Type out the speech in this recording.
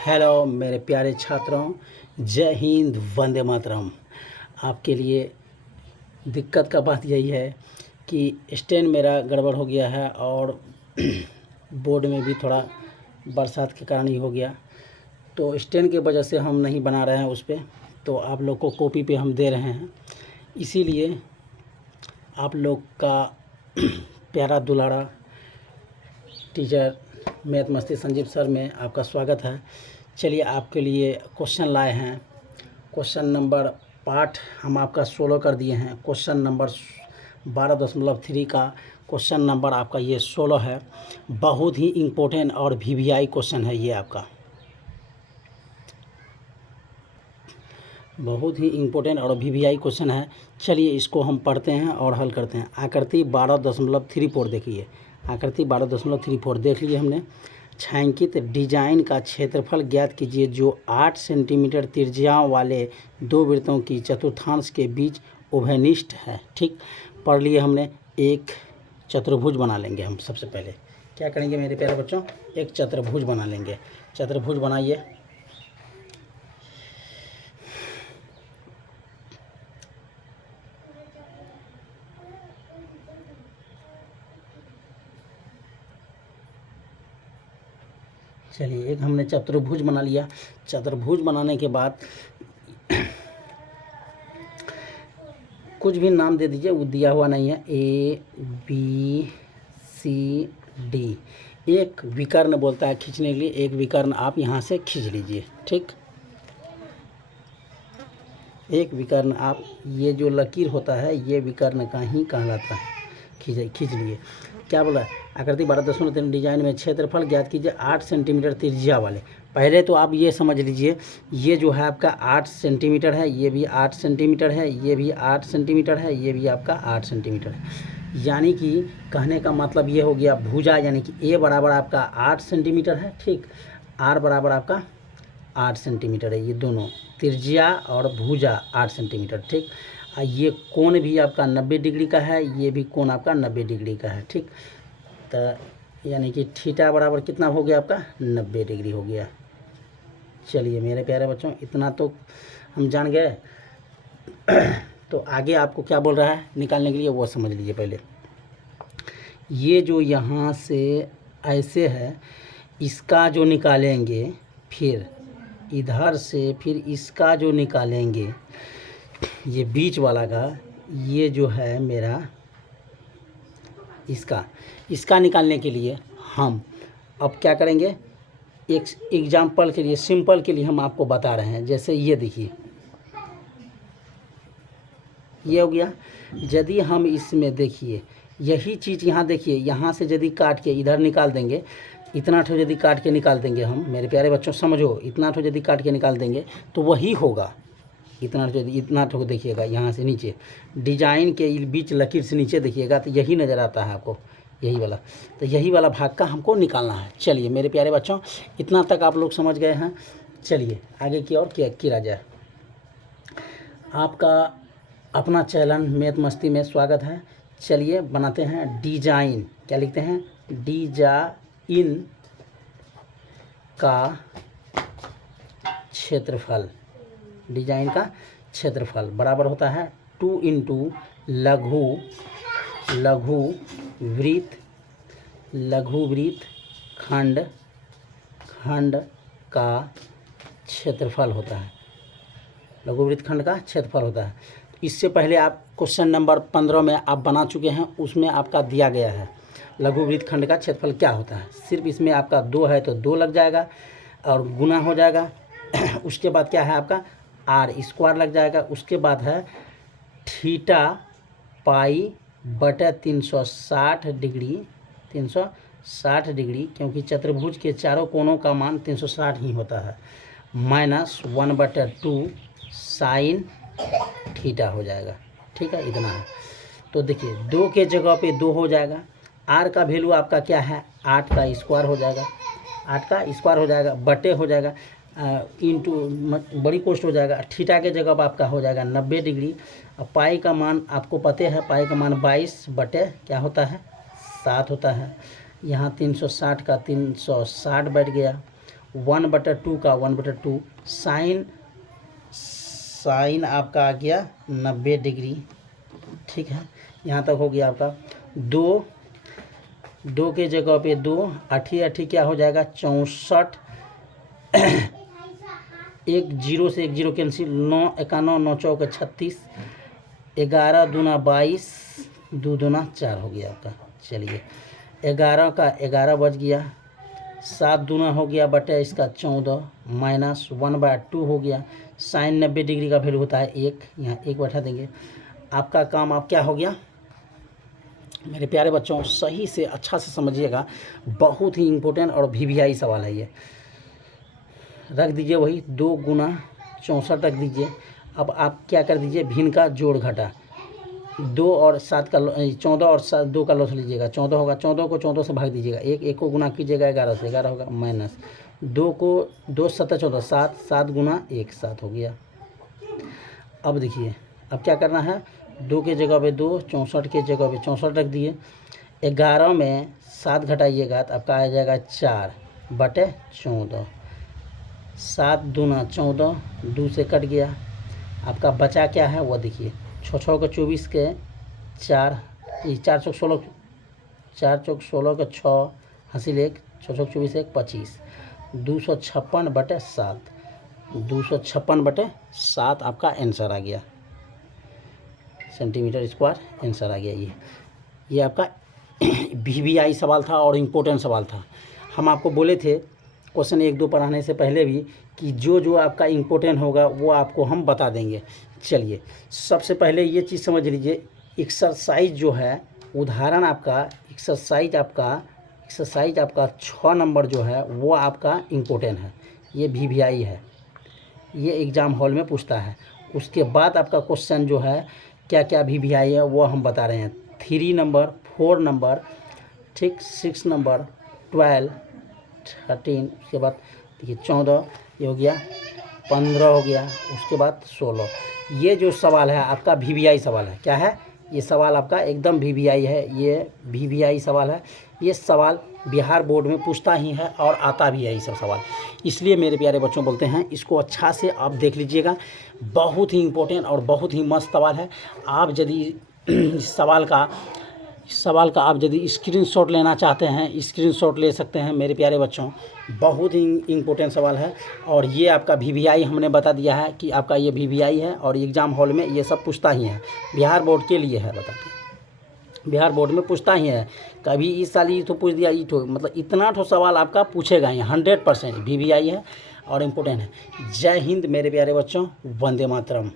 Hello मेरे प्यारे छात्रों, जय हिंद, वंदे मातरम। आपके लिए दिक्कत का बात यही है कि स्टैंड मेरा गड़बड़ हो गया है और बोर्ड में भी थोड़ा बरसात के कारण ही हो गया, तो स्टैंड की वजह से हम नहीं बना रहे हैं उस पर। तो आप लोग को कॉपी पे हम दे रहे हैं, इसीलिए आप लोग का प्यारा दुलारा टीचर मैथ मस्ती संजीव सर में आपका स्वागत है। चलिए आपके लिए क्वेश्चन लाए हैं। क्वेश्चन नंबर पार्ट हम आपका 16 कर दिए हैं। क्वेश्चन नंबर 12.3 का क्वेश्चन नंबर आपका ये 16 है। बहुत ही इम्पोर्टेंट और वीवीआई क्वेश्चन है ये आपका, बहुत ही इम्पोर्टेंट और वीवीआई क्वेश्चन है। चलिए इसको हम पढ़ते हैं और हल करते हैं। आकृति 12.34 देखिए, आकृति 12.34 देख लिए हमने। छायांकित डिजाइन का क्षेत्रफल ज्ञात कीजिए जो 8 सेंटीमीटर त्रिज्याओं वाले दो वृत्तों की चतुर्थांश के बीच उभयनिष्ठ है। ठीक, पढ़ लिए हमने। एक चतुर्भुज बना लेंगे हम। सबसे पहले क्या करेंगे मेरे प्यारे बच्चों, एक चतुर्भुज बना लेंगे। चतुर्भुज बनाइए। चलिए एक हमने चतुर्भुज बना लिया। चतुर्भुज बनाने के बाद कुछ भी नाम दे दीजिए, वो दिया हुआ नहीं है। A B C D. एक विकर्ण बोलता है खींचने के लिए, एक विकर्ण आप यहाँ से खींच लीजिए। ठीक, एक विकर्ण आप, ये जो लकीर होता है ये विकर्ण का ही कहलाता है। खींच लिए। क्या बोला? आकृति 12.3 डिजाइन में क्षेत्रफल ज्ञात कीजिए 8 सेंटीमीटर त्रिज्या वाले। पहले तो आप ये समझ लीजिए, ये जो है आपका 8 सेंटीमीटर है, ये भी 8 सेंटीमीटर है, ये भी 8 सेंटीमीटर है, ये भी आपका 8 सेंटीमीटर है। यानी कि कहने का मतलब ये हो गया भुजा, यानी कि ए बराबर आपका 8 सेंटीमीटर है। ठीक, आर बराबर आपका 8 सेंटीमीटर है। ये दोनों त्रिज्या और भुजा 8 सेंटीमीटर। ठीक, ये कोण भी आपका 90 डिग्री का है, ये भी कोण आपका 90 डिग्री का है। ठीक, तो यानी कि थीटा बराबर कितना हो गया आपका 90 डिग्री हो गया। चलिए मेरे प्यारे बच्चों, इतना तो हम जान गए। तो आगे आपको क्या बोल रहा है निकालने के लिए, वो समझ लीजिए पहले। ये जो यहाँ से ऐसे है, इसका जो निकालेंगे, फिर इधर से फिर इसका जो निकालेंगे, ये बीच वाला का, ये जो है मेरा इसका निकालने के लिए हम अब क्या करेंगे, एक एग्जाम्पल के लिए, सिंपल के लिए हम आपको बता रहे हैं। जैसे ये देखिए, ये हो गया। यदि हम इसमें देखिए, यही चीज़ यहाँ देखिए, यहाँ से यदि काट के इधर निकाल देंगे, इतना ठो यदि काट के निकाल देंगे हम, मेरे प्यारे बच्चों समझो, इतना ठो यदि काट के निकाल देंगे तो वही होगा। इतना ठो देखिएगा, यहाँ से नीचे डिजाइन के बीच लकीर से नीचे देखिएगा तो यही नज़र आता है आपको, यही वाला। तो यही वाला भाग का हमको निकालना है। चलिए मेरे प्यारे बच्चों, इतना तक आप लोग समझ गए हैं। चलिए आगे की ओर किया जाए। आपका अपना चैनल मैथ मस्ती में स्वागत है। चलिए बनाते हैं डिजाइन। क्या लिखते हैं? डिजाइन का क्षेत्रफल। डिजाइन का क्षेत्रफल बराबर होता है 2 इंटू लघु वृत्त खंड का क्षेत्रफल होता है। लघु वृत्त खंड का क्षेत्रफल होता है। इससे पहले आप क्वेश्चन नंबर 15 में आप बना चुके हैं, उसमें आपका दिया गया है लघु वृत्त खंड का क्षेत्रफल क्या होता है। सिर्फ इसमें आपका 2 है तो 2 लग जाएगा और गुना हो जाएगा। उसके बाद क्या है आपका आर स्क्वायर लग जाएगा। उसके बाद है थीटा पाई बटे 360 डिग्री, क्योंकि चतुर्भुज के चारों कोणों का मान 360 ही होता है, माइनस 1/2 साइन थीटा हो जाएगा। ठीक है, इतना है। तो देखिए 2 के जगह पे 2 हो जाएगा। आर का वैल्यू आपका क्या है, 8 का स्क्वायर हो जाएगा, 8 का स्क्वायर हो जाएगा, बटे हो जाएगा इंटू बड़ी कोष्ट हो जाएगा। थीटा के जगह पर आपका हो जाएगा 90 डिग्री। और पाई का मान आपको पता है, पाई का मान 22 बटे क्या होता है 7 होता है। यहाँ 360 का 360 बैठ गया। 1/2 का 1/2 साइन आपका आ गया 90 डिग्री। ठीक है, यहाँ तक हो गया आपका। 2 के जगह पे 2, 8 क्या हो जाएगा 64, एक जीरो से एक जीरो कैंसिल, 9 91 9 चौके 36, 11 दूना 22, 2 दूना 4 हो गया आपका। चलिए 11 का 11 बच गया, 7 दूना हो गया बटे इसका 14 माइनस 1/2 हो गया। साइन 90 डिग्री का वैल्यू होता है 1, यहाँ 1 बैठा देंगे। आपका काम आप क्या हो गया मेरे प्यारे बच्चों, सही से अच्छा से समझिएगा, बहुत ही इम्पोर्टेंट और वीवीआई सवाल है ये। रख दीजिए वही 2 गुना 64 रख दीजिए। अब आप क्या कर दीजिए, भिन्न का जोड़ घटा, 2 और 7 का 14 और 2 का लॉस लीजिएगा, 14 होगा। 14 को 14 से भाग दीजिएगा, 1 को गुना कीजिएगा 11 से, 11 होगा माइनस 2 को 2 7 14 7, 7 गुना 1 7 हो गया। अब देखिए अब क्या करना है, 2 के जगह पे 2, 64 के जगह पे 64 रख दिए। 11 में 7 घटाइएगा तो आपका आ जाएगा 4/14, 7 दूना 14, 2 से कट गया। आपका बचा क्या है वो देखिए, 6 6 के 24 के 4, 4 चौक 16, 4 चौक 16 के 6 हासिल 1, 6 चौक 24 1 25, 256/7, 256/7 आपका आंसर आ गया, सेंटीमीटर स्क्वायर आंसर आ गया। ये आपका वीवीआई सवाल था और इम्पोर्टेंट सवाल था। हम आपको बोले थे क्वेश्चन 1 2 पढ़ाने से पहले भी कि जो आपका इम्पोर्टेंट होगा वो आपको हम बता देंगे। चलिए सबसे पहले ये चीज़ समझ लीजिए, एक्सरसाइज जो है उदाहरण आपका एक्सरसाइज आपका 6 नंबर जो है वो आपका इम्पोर्टेंट है, ये वीवीआई है, ये एग्ज़ाम हॉल में पूछता है। उसके बाद आपका क्वेश्चन जो है क्या क्या वीवीआई है वो हम बता रहे हैं। 3 नंबर 4 नंबर, ठीक, 6 नंबर 12 13, उसके बाद देखिए 14 ये हो गया, 15 हो गया, उसके बाद 16। ये जो सवाल है आपका वीवीआई सवाल है। क्या है ये सवाल आपका एकदम वीवीआई है, ये वीवीआई सवाल है। ये सवाल बिहार बोर्ड में पूछता ही है और आता भी है ये सब सवाल। इसलिए मेरे प्यारे बच्चों बोलते हैं इसको अच्छा से आप देख लीजिएगा, बहुत ही इम्पोर्टेंट और बहुत ही मस्त सवाल है। आप यदि इस सवाल का आप यदि स्क्रीनशॉट लेना चाहते हैं स्क्रीनशॉट ले सकते हैं मेरे प्यारे बच्चों, बहुत ही इम्पोर्टेंट सवाल है। और ये आपका वीवीआई हमने बता दिया है कि आपका ये वीवीआई है और एग्ज़ाम हॉल में ये सब पूछता ही है, बिहार बोर्ड के लिए है, बताते हैं बिहार बोर्ड में पूछता ही है। कभी इस साल ये तो पूछ दिया, ये तो मतलब इतना ठो सवाल आपका पूछेगा ही, 100% वीवीआई है और इम्पोर्टेंट है। जय हिंद मेरे प्यारे बच्चों, वंदे मातरम।